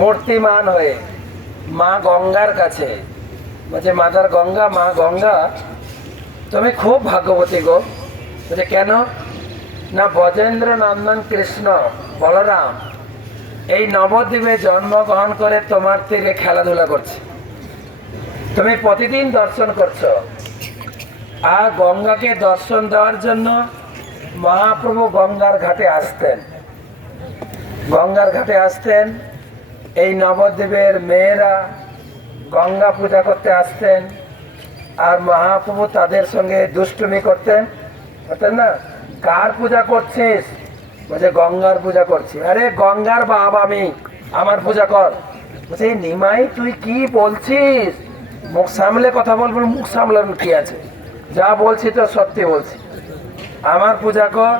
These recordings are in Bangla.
মূর্তিমান হয়ে মা গঙ্গার কাছে বলছে, মাদার গঙ্গা, মা গঙ্গা তুমি খুব ভাগ্যবতী গো। বলছে কেন? না, ব্রজেন্দ্র নন্দন কৃষ্ণ বলরাম এই নবদ্বীপে জন্মগ্রহণ করে তোমার তীরে খেলাধুলা করছে, তুমি প্রতিদিন দর্শন করছো। আর গঙ্গাকে দর্শন দেওয়ার জন্য মহাপ্রভু গঙ্গার ঘাটে আসতেন। গঙ্গার ঘাটে আসতেন, এই নবদ্বীপের মেয়েরা গঙ্গা পূজা করতে আসতেন, আর মহাপ্রভু তাদের সঙ্গে দুষ্টুমি করতেন না। কার পূজা করছিস? বলছে গঙ্গার পূজা করছি। আরে গঙ্গার বাপ আমি, আমার পূজা কর। বলছে নিমাই তুই কি বলছিস? মুখ সামলে কথা বলবো। মুখ সামলানো কি আছে? যা বলছি তো সত্যি বলছি। আমার পূজা কর,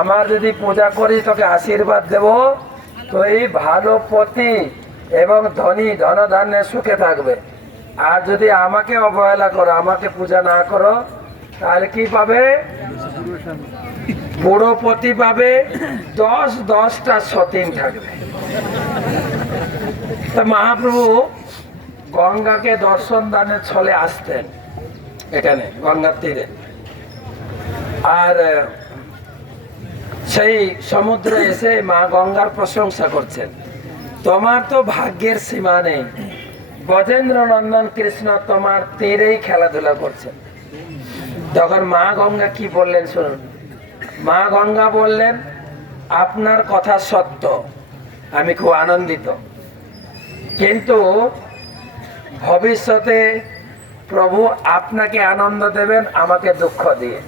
আমার যদি পূজা করি তোকে আশীর্বাদ দেব, তুই ভালো পতি এবং ধনী ধনধান্যে সুখে থাকবে। আর যদি আমাকে অবহেলা করো, আমাকে পূজা না করো, তাহলে কি পাবে? বুড়ো পতি পাবে, 10টা সতীন থাকবে। তা মহাপ্রভু গঙ্গাকে দর্শন দানের ছলে আসতেন এখানে গঙ্গার তীরে, আর সেই সমুদ্রে এসে মা গঙ্গার প্রশংসা করছেন, তোমার তো ভাগ্যের সীমা নেই, ব্রজেন্দ্র নন্দন কৃষ্ণ তোমার তীরেই খেলাধুলা করছেন। তখন মা গঙ্গা কি বললেন শুনুন। মা গঙ্গা বললেন, আপনার কথা সত্য, আমি খুব আনন্দিত, কিন্তু ভবিষ্যতে প্রভু আপনাকে আনন্দ দেবেন আমাকে দুঃখ দিয়ে।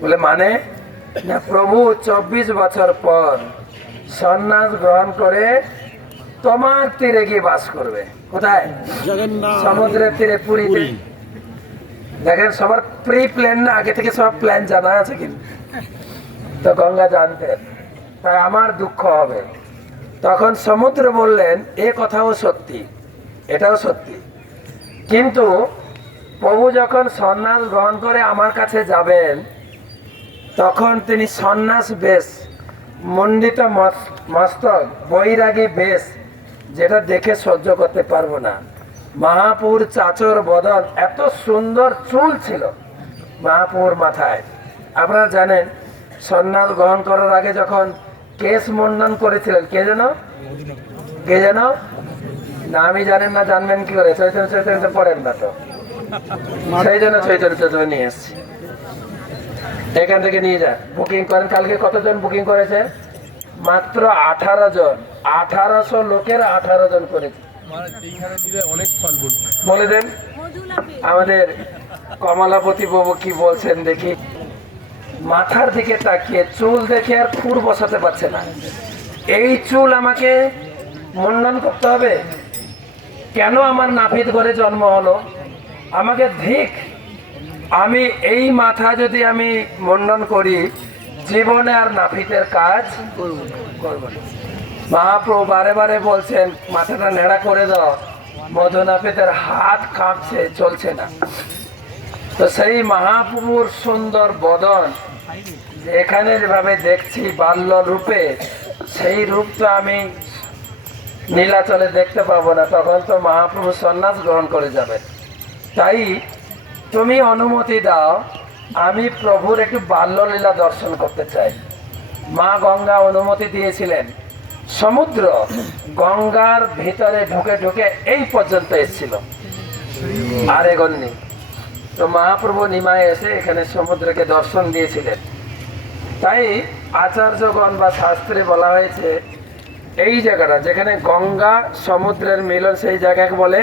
বলে মানে? না, প্রভু 24 বছর পর সন্ন্যাস গ্রহণ করে তোমার তীরে গিয়ে বাস করবে। কোথায়? সমুদ্রের তীরে, পুরীতে। দেখেন সবার প্রি প্ল্যান না, আগে থেকে সব প্ল্যান জানা আছে, কিন্তু তো গঙ্গা জানতেন, তাই আমার দুঃখ হবে। তখন সমুদ্র বললেন, এ কথাও সত্যি, এটাও সত্যি, কিন্তু প্রভু যখন সন্ন্যাস গ্রহণ করে আমার কাছে যাবেন, তখন তিনি সন্ন্যাস বেশ, মণ্ডিত মস্তক, বৈরাগী বেশ, যেটা দেখে সহ্য করতে পারবো না। মহাপুর চাচর বদন, এত সুন্দর চুল ছিল মহাপুর মাথায়। আপনারা জানেন সন্ন্যাস গ্রহণ করার আগে যখন কেশ মুন্ডন করেছিলেন, কে যেন না, আমি জানেন না, জানবেন কি করে? চৈতন্য চৈতন্য পড়েন না তো, সেই জন্য চৈতন্য চৈতন্য নিয়ে এসছি। এখান থেকে নিয়ে যান, বুকিং করেন। কালকে কতজন বুকিং করেছে? মাত্র 18 জন। 1800 লোকের 18 জন করেছে। বলে দেন আমাদের কমলাপতি বাবু কি বলছেন দেখি। মাথার দিকে তাকিয়ে চুল দেখে আর খুর বসাতে পারছে না। এই চুল আমাকে মুন্ডন করতে হবে কেন? আমার নাপিত ঘরে জন্ম হলো, আমাকে ধিক। আমি এই মাথা যদি আমি মুন্ডন করি, জীবনে আর নাপিতের কাজ করব না। মহাপ্রভু বারে বারে বলছেন মাথাটা নেড়া করে দাও, মধু নাপিতের হাত কাঁপছে, চলছে না। তো সেই মহাপ্রভুর সুন্দর বদন এখানে যেভাবে দেখছি বাল্য রূপে, সেই রূপ তো আমি নীলাচলে দেখতে পাবো না। তখন তো মহাপ্রভু সন্ন্যাস গ্রহণ করে যাবে। তাই তুমি অনুমতি দাও, আমি প্রভুর একটু বাল্যলীলা দর্শন করতে চাই। মা গঙ্গা অনুমতি দিয়েছিলেন। সমুদ্র গঙ্গার ভিতরে ঢুকে ঢুকে এই পর্যন্ত এসেছিল, আর এগোননি। তো মহাপ্রভু নিমায় এসে এখানে সমুদ্রকে দর্শন দিয়েছিলেন। তাই আচার্যগণ বা শাস্ত্রে বলা হয়েছে, এই জায়গাটা যেখানে গঙ্গা সমুদ্রের মিলন, সেই জায়গাকে বলে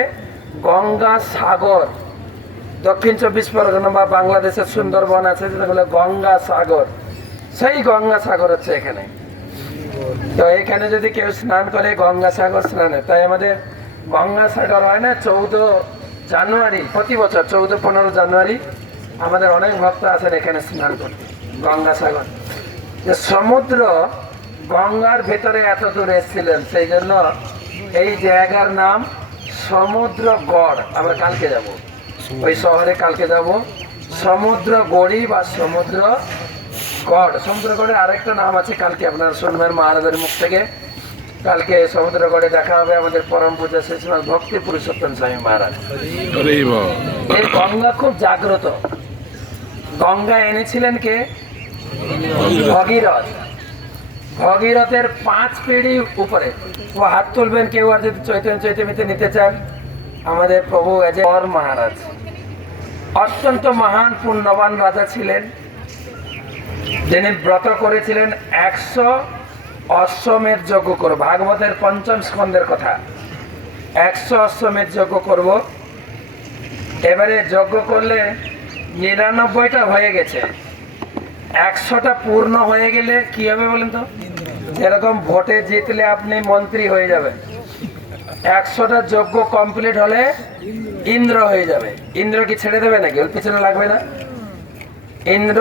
গঙ্গা সাগর। দক্ষিণ 24 পরগনা বা বাংলাদেশের সুন্দরবন আছে, যেটা বলে গঙ্গা সাগর। সেই গঙ্গা সাগর হচ্ছে এখানে। তো এখানে যদি কেউ স্নান করে, গঙ্গা সাগর স্নানে, তাই আমাদের গঙ্গা সাগর হয় না 14 জানুয়ারি প্রতি বছর, 14-15 জানুয়ারি আমাদের অনেক ভক্ত আছেন এখানে স্নান করতে। গঙ্গা সাগর যে সমুদ্র গঙ্গার ভেতরে এত দূর এসেছিলেন, সেই জন্য এই জায়গার নাম সমুদ্র গড়। আমরা কালকে যাব ওই শহরে, কালকে যাব সমুদ্র গড়ি বা সমুদ্র গড়। সমুদ্র গড়ের আরেকটা নাম আছে, কালকে আপনারা শুনবেন মহারাজের মুখ থেকে। কালকে সমুদ্রগড়ে দেখা হবে আমাদের পরম পূজা শ্রীশ্রীমৎ ভক্তি পুরুষোত্তম স্বামী মহারাজ। এই গঙ্গা খুব জাগ্রত। গঙ্গা এনেছিলেন কে? ভগীরথ। ভগীরথের 5 পিঁড়ি উপরে। ও হাত তুলবেন কেউ আর যদি চৈতন্য চৈতন্যতে নিতে চান। আমাদের প্রভু এজের মহারাজ অত্যন্ত মহান পুণ্যবান রাজা ছিলেন, যিনি ব্রত করেছিলেন 100 অশ্বমেধ যজ্ঞ করব। ভাগবতের 5ম স্কন্ধের কথা, 100 অশ্বমেধ যজ্ঞ করব। এবারে যজ্ঞ করলে 99টা হয়ে গেছে, 100টা পূর্ণ হয়ে গেলে কি হবে বলেন তো? যেরকম ভোটে জিতলে আপনি মন্ত্রী হয়ে যাবেন, 100টা যজ্ঞ কমপ্লিট হলে ইন্দ্র হয়ে যাবে। ইন্দ্র কি ছেড়ে দেবে নাকি? ওর পিছনে লাগবে না? ইন্দ্র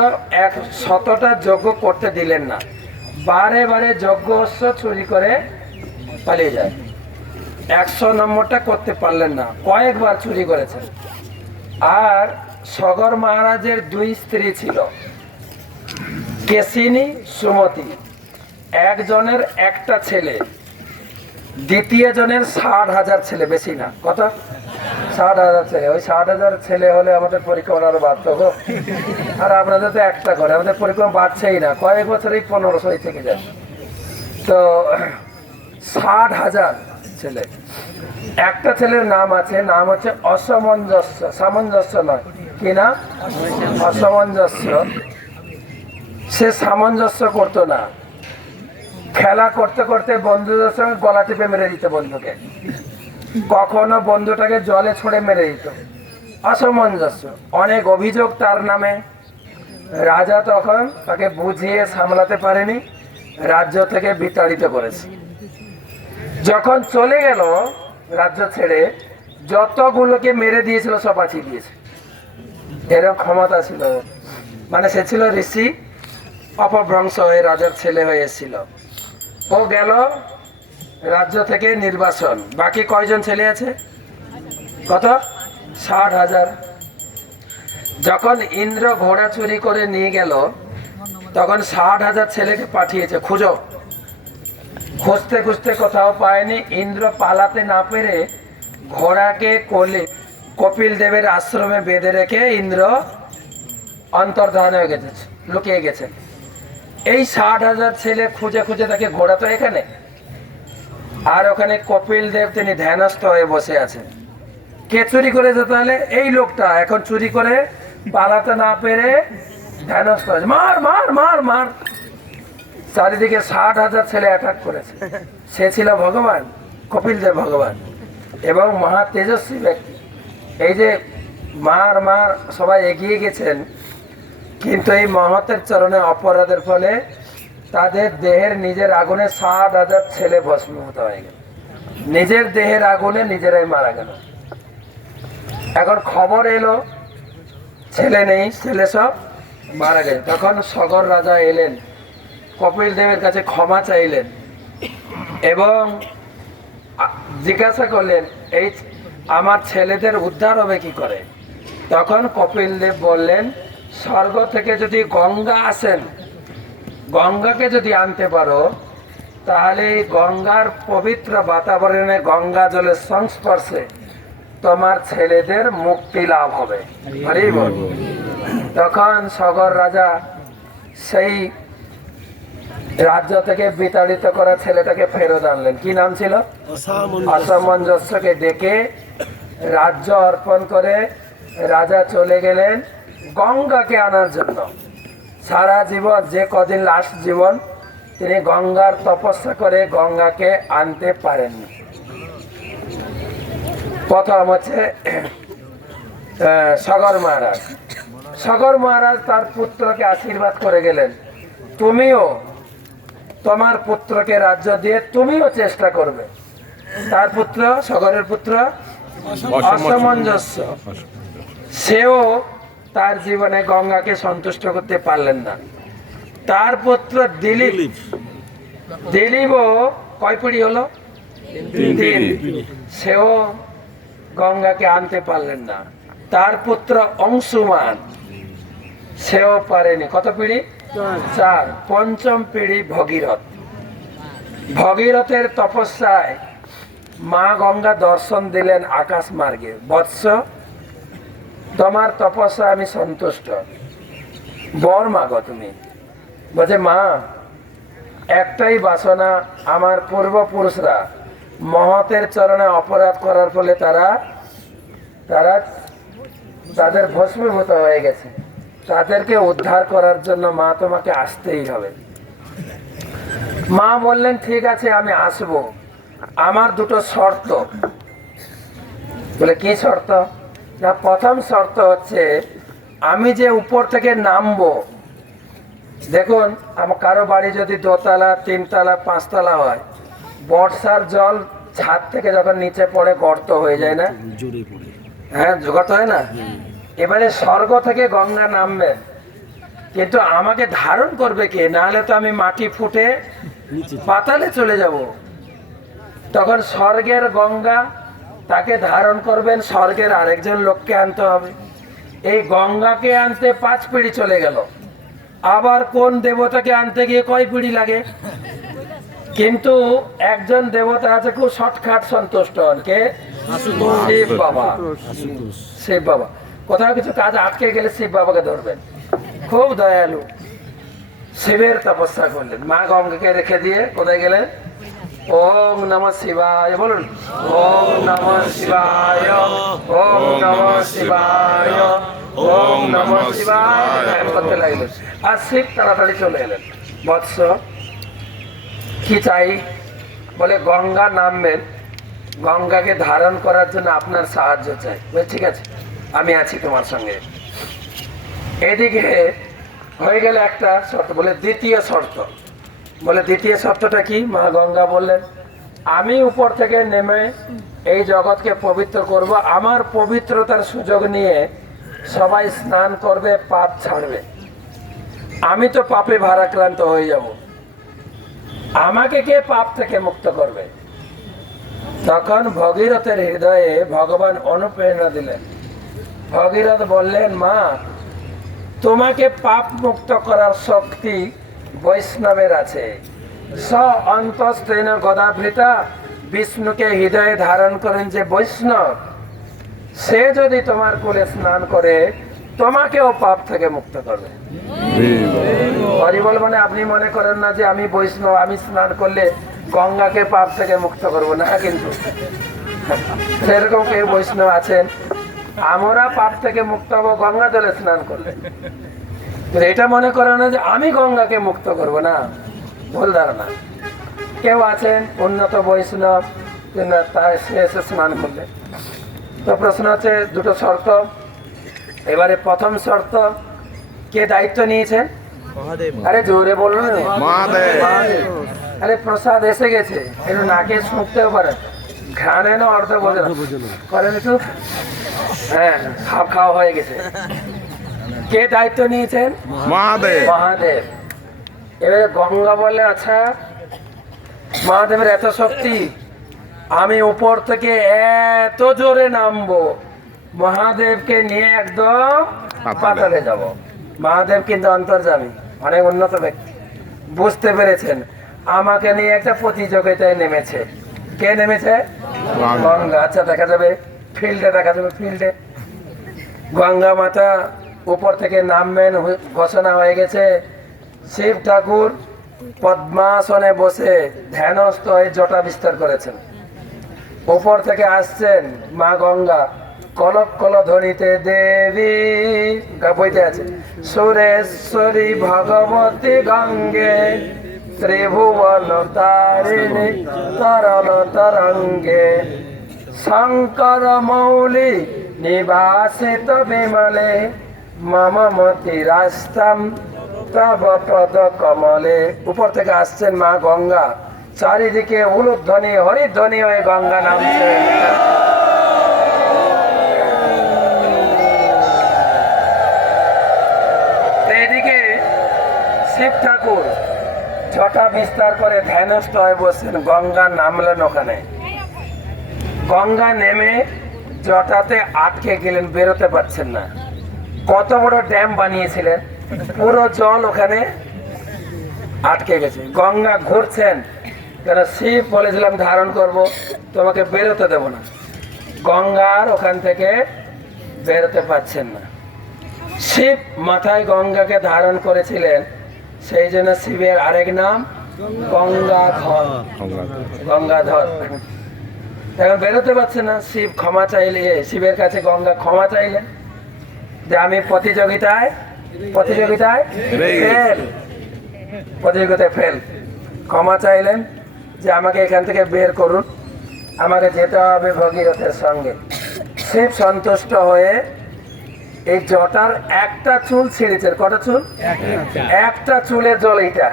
100টা যজ্ঞ করতে দিলেন না, বারে বারে যজ্ঞ অশ্ব চুরি করে পালিয়ে যায়। 100 নম্বরটা করতে পারলেন না, কয়েকবার চুরি করেছেন। আর সগর মহারাজের 2 স্ত্রী ছিল, কেশিনী, সুমতি। একজনের একটা ছেলে, দ্বিতীয় জনের 60,000 ছেলে, বেশি না। কত? 60,000 ছেলে। ওই 60,000 ছেলে হলে আমাদের পরিক্রমা আরো বাড়ত গো। আর আপনাদের তো একটা করে, আমাদের পরিক্রমা বাড়ছেই না, কয়েক বছরেই 1500 থেকে যায়। তো 60,000 ছেলে। একটা ছেলের নাম আছে, নাম হচ্ছে অসামঞ্জস্য। সামঞ্জস্য নয়, কি না? অসামঞ্জস্য। সে সামঞ্জস্য করতো না, খেলা করতে করতে বন্ধুদের সঙ্গে গলা টিপে মেরে দিত বন্ধুকে, কখনো বন্ধুটাকে জলে ছুঁড়ে মেরে দিত। অসামঞ্জস্য। অনেক অভিযোগ তার নামে। রাজা তখন তাকে বুঝিয়ে সামলাতে পারেনি, রাজ্য থেকে বিতাড়িত করেছে। যখন চলে গেল রাজ্য ছেড়ে, যতগুলোকে মেরে দিয়েছিল সব বাঁচিয়ে দিয়েছে। এরকম ক্ষমতা ছিল, মানে সে ছিল ঋষি, অপভ্রংশ হয়ে রাজার ছেলে হয়ে এসেছিল। ও গেল রাজ্য থেকে নির্বাসন। বাকি কয়জন ছেলে আছে? কত? 60,000। যখন ইন্দ্র ঘোড়া চুরি করে নিয়ে গেল, তখন 60,000 ছেলেকে পাঠিয়েছে, খুঁজো। খুঁজতে খুঁজতে কোথাও পায়নি। ইন্দ্র পালাতে না পেরে ঘোড়াকে কোলে কপিল দেবের আশ্রমে বেঁধে রেখে ইন্দ্র অন্তর্ধান হয়ে গেছে, লুকিয়ে গেছে। এই 60,000 ছেলে খুঁজে খুঁজে তাকে, ঘোড়া তো এখানে, আর ওখানে কপিল দেব তিনি ধ্যানস্থ হয়ে বসে আছেন। কে চুরি করেছে তাহলে? এই লোকটা। এখন চুরি করে পালাতে না পেরে ধ্যানস্থ হয়েছে। মার মার মার মার। চারিদিকে 60,000 ছেলে অ্যাটাক করেছে। সে ছিল ভগবান, কপিল দেব ভগবান, এবং মহা তেজস্বী ব্যক্তি। এই যে মার মার সবাই এগিয়ে গেছেন, কিন্তু এই মহতের চরণে অপরাধের ফলে তাদের দেহের নিজের আগুনে 60,000 ছেলে ভস্মীভূত হয়ে গেল। নিজের দেহের আগুনে নিজেরাই মারা গেল। এখন খবর এলো ছেলে নেই, ছেলে সব মারা গেছে। তখন সগর রাজা এলেন, কপিল দেবের কাছে ক্ষমা চাইলেন এবং জিজ্ঞাসা করলেন, এই আমার ছেলেদের উদ্ধার হবে কি করে? তখন কপিল দেব বললেন, স্বর্গ থেকে যদি গঙ্গা আসেন, গঙ্গাকে যদি আনতে পারো, তাহলে গঙ্গার পবিত্র বাতাবরণে, গঙ্গা জলের সংস্পর্শে তোমার ছেলেদের মুক্তি লাভ হবে। হরি বল। তখন সগর রাজা সেই রাজ্য থেকে বিতাড়িত করা ছেলেটাকে ফেরত আনলেন। কি নাম ছিল? অসামঞ্জস্যকে ডেকে রাজ্য অর্পণ করে রাজা চলে গেলেন গঙ্গাকে আনার জন্য। সারা জীবন, যে কদিন লাস্ট জীবন, তিনি গঙ্গার তপস্যা করে গঙ্গাকে আনতে পারেননি। প্রথম হচ্ছে সগর মহারাজ। সগর মহারাজ তার পুত্রকে আশীর্বাদ করে গেলেন, তুমিও তোমার পুত্রকে রাজ্য দিয়ে তুমিও চেষ্টা করবে। তার পুত্র, সগরের পুত্র অসামঞ্জস্য, সেও তার জীবনে গঙ্গাকে সন্তুষ্ট করতে পারলেন না। তার পুত্র দিলীপ, দিলীপও কয় পিঁড়ি হলো? 3। সেও গঙ্গাকে আনতে পারলেন না। তার পুত্র অংশুমান, সেও পারেনি। কত পিঁড়ি? 4। পঞ্চম পিঁড়ি ভগীরথ। ভগীরথের তপস্যায় মা গঙ্গা দর্শন দিলেন আকাশ মার্গে, বৎস তোমার তপস্যা আমি সন্তুষ্ট, বর মাগো তুমি। বলছে মা একটাই বাসনা, আমার পূর্বপুরুষরা মহতের চরণে অপরাধ করার ফলে তাদের ভস্মীভূত হয়ে গেছে, তাদেরকে উদ্ধার করার জন্য মা তোমাকে আসতেই হবে। মা বললেন ঠিক আছে আমি আসব, আমার দুটো শর্ত। বলে কি শর্ত? না প্রথম শর্ত হচ্ছে আমি যে উপর থেকে নামবো, দেখুন আমার কারো বাড়ি যদি দোতলা, তিনতলা, পাঁচতলা হয়, বর্ষার জল ছাদ থেকে যখন নিচে পড়ে গর্ত হয়ে যায় না? হ্যাঁ গর্ত হয় না? এবারে স্বর্গ থেকে গঙ্গা নামবে, কিন্তু আমাকে ধারণ করবে কে? নাহলে তো আমি মাটি ফুটে পাতালে চলে যাব। তখন স্বর্গের গঙ্গা তাকে ধারণ করবেন, স্বর্গের আরেকজন লোককে আনতে হবে। এই গঙ্গাকে আনতে 5 পিঁড়ি চলে গেল, আবার কোন দেবতাকে আনতে গিয়ে কয় পিঁড়ি লাগে। কিন্তু একজন দেবতা আছে খুব শর্টকাট সন্তুষ্ট হন, কে? শিব বাবা। শিব বাবা কোথাও কিছু কাজ আটকে গেলে শিব বাবাকে ধরবেন, খুব দয়ালু। শিবের তপস্যা করলেন, মা গঙ্গাকে রেখে দিয়ে কোথায় গেলেন? ওম নমঃ শিবায় বলুন, ওম নমঃ শিবায়, ওম নমঃ শিবায়, ওম নমঃ শিবায় করতে লাগলেন। আর শিব তাড়াতাড়ি চলে এলেন। বৎস কি চাই? বলে গঙ্গা নামবেন, গঙ্গাকে ধারণ করার জন্য আপনার সাহায্য চাই। বলে ঠিক আছে আমি আছি তোমার সঙ্গে। এদিকে হয়ে গেল একটা শর্ত। বলে দ্বিতীয় শর্ত। বলে দ্বিতীয় শর্তটা কি? মা গঙ্গা বললেন আমি উপর থেকে নেমে এই জগৎকে পবিত্র করব, আমার পবিত্রতার সুযোগ নিয়ে সবাই স্নান করবে, পাপ ছাড়বে। আমি তো পাপে ভারাক্রান্ত হয়ে যাব, আমাকে কে পাপ থেকে মুক্ত করবে? তখন ভগীরথের হৃদয়ে ভগবান অনুপ্রেরণা দিলেন। ভগীরথ বললেন মা তোমাকে পাপ মুক্ত করার শক্তি বৈষ্ণবের আছে। স অন্তস্তেন গদাভৃতা, বিষ্ণুকে হৃদয়ে ধারণ করেন যে বৈষ্ণব, সে যদি তোমার কোলে স্নান করে তোমাকেও পাপ থেকে মুক্ত করবে। হরিবল মানে আপনি মনে করেন না যে আমি বৈষ্ণব, আমি স্নান করলে গঙ্গাকে পাপ থেকে মুক্ত করবো না, কিন্তু সেরকম কেউ বৈষ্ণব আছেন। আমরা পাপ থেকে মুক্ত হবো গঙ্গা জলে স্নান করলে। এটা মনে করে না যে আমি গঙ্গাকে মুক্ত করব, না, ভুল ধারণা। কেউ আছেন উন্নত বৈষ্ণব, তাই সে এসে স্নান করলে। তো প্রশ্ন হচ্ছে দুটো শর্ত। এবারে প্রথম শর্ত কে দায়িত্ব নিয়েছেন? আরে জোরে বলুন। আরে প্রসাদ এসে গেছে, একটু নাকে শুনতেও পারেন, ঘ্রাণে না অর্থ বোঝেন করেন একটু। হ্যাঁ খাওয়া হয়ে গেছে। কে দায়িত্ব নিয়েছেন? মহাদেব। মহাদেব। এবারে গঙ্গা বলে আচ্ছা মহাদেবের এত শক্তি, আমি উপর থেকে এত জোরে নামবো, মহাদেবকে নিয়ে একদম পাতালে যাব। মহাদেব কিন্তু অন্তর্যামী, অনেক উন্নত ব্যক্তি, বুঝতে পেরেছেন আমাকে নিয়ে একটা প্রতিযোগিতায় নেমেছে। কে নেমেছে? গঙ্গা। আচ্ছা দেখা যাবে ফিল্ডে, দেখা যাবে ফিল্ডে। গঙ্গা মাতা উপর থেকে নামবেন, ঘোষণা হয়ে গেছে। শিব ঠাকুর পদ্মাসনে বসে ধ্যানস্থ হয়ে জটা বিস্তার করেছেন। উপর থেকে আসছেন মা গঙ্গা, কলক কল ধ্বনিতে দেবী বইতে আছে, সুরেশ্বরী ভগবতী গঙ্গে ত্রিভুবন তারিণী তরল তরঙ্গে শঙ্কর মৌলি নিবাসিত বিমলে মম মতি রাস্তাম তব পদ কমলে। উপর থেকে আসছেন মা গঙ্গা, চারিদিকে উলুধ্বনি হরিধ্বনি হয়ে গঙ্গা নামছে। এদিকে শিব ঠাকুর জটা বিস্তার করে ধ্যানস্থ হয়ে বসছেন। গঙ্গা নামলেন ওখানে। গঙ্গা নেমে জটাতে আটকে গেলেন, বেরোতে পারছেন না। কত বড় ড্যাম বানিয়েছিলেন, পুরো জল ওখানে আটকে গেছে। গঙ্গা ঘুরছেন, কেন শিব বলেছিলাম ধারণ করব, তোমাকে বেরোতে দেব না। গঙ্গার ওখান থেকে বেরোতে পারছেন না। শিব মাথায় গঙ্গাকে ধারণ করেছিলেন, সেই জন্য শিবের আরেক নাম গঙ্গাধর। গঙ্গাধর এখন বেরোতে পারছে না। শিব ক্ষমা চাইলে, শিবের কাছে গঙ্গা ক্ষমা চাইলেন যে আমি প্রতিযোগিতায় ফেল। ক্ষমা চাইলেন যে আমাকে এখান থেকে বের করুন, আমাকে যেতে হবে ভগীরথের সঙ্গে। শিব সন্তুষ্ট হয়ে এই জটার একটা চুল ছিঁড়েছেন। কটা চুল? একটা চুলের জল এইটা,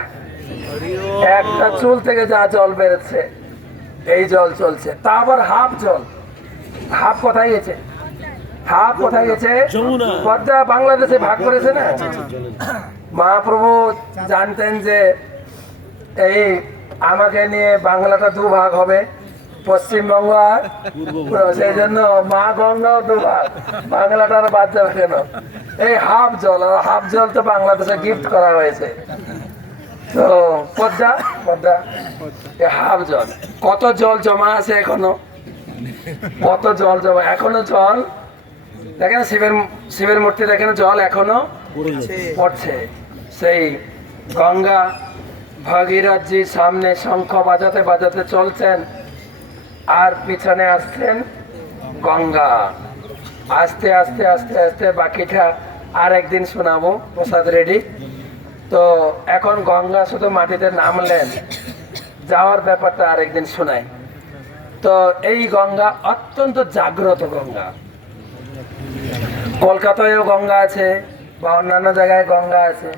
একটা চুল থেকে যা জল বেরোচ্ছে এই জল চলছে। তা আবার হাফ জল। হাফ কোথায় গেছে? হাফ কোথায় গেছে? পদ্মা বাংলাদেশে ভাগ করেছে না। মহাপ্রভু জানতেন যে এই আমাকে নিয়ে বাংলাটা দুভাগ হবে, পশ্চিমবঙ্গ আর সেই জন্য মা গঙ্গাও দুভাগ, বাংলাটার বাদ যাবে কেন? এই হাফ জল, আর হাফ জল তো বাংলাদেশে গিফট করা হয়েছে। তো পদ্মা হাফ জল। কত জল জমা আছে এখনো, কত জল জমা এখনো। জল দেখেন, শিবের মূর্তি দেখেন, জল এখনো পড়ছে। সেই গঙ্গা ভগীরথজি সামনে শঙ্খ বাজাতে বাজাতে চলছেন, আর পিছনে আসছেন গঙ্গা। আস্তে আস্তে আস্তে আস্তে বাকিটা আর একদিন শোনাবো, প্রসাদ রেডি। তো এখন গঙ্গা শুধু মাটিতে নামলেন, যাওয়ার ব্যাপারটা আরেকদিন শোনাই। তো এই গঙ্গা অত্যন্ত জাগ্রত গঙ্গা। কলকাতায়ও গঙ্গা আছে বা অন্যান্য জায়গায় গঙ্গা আছে।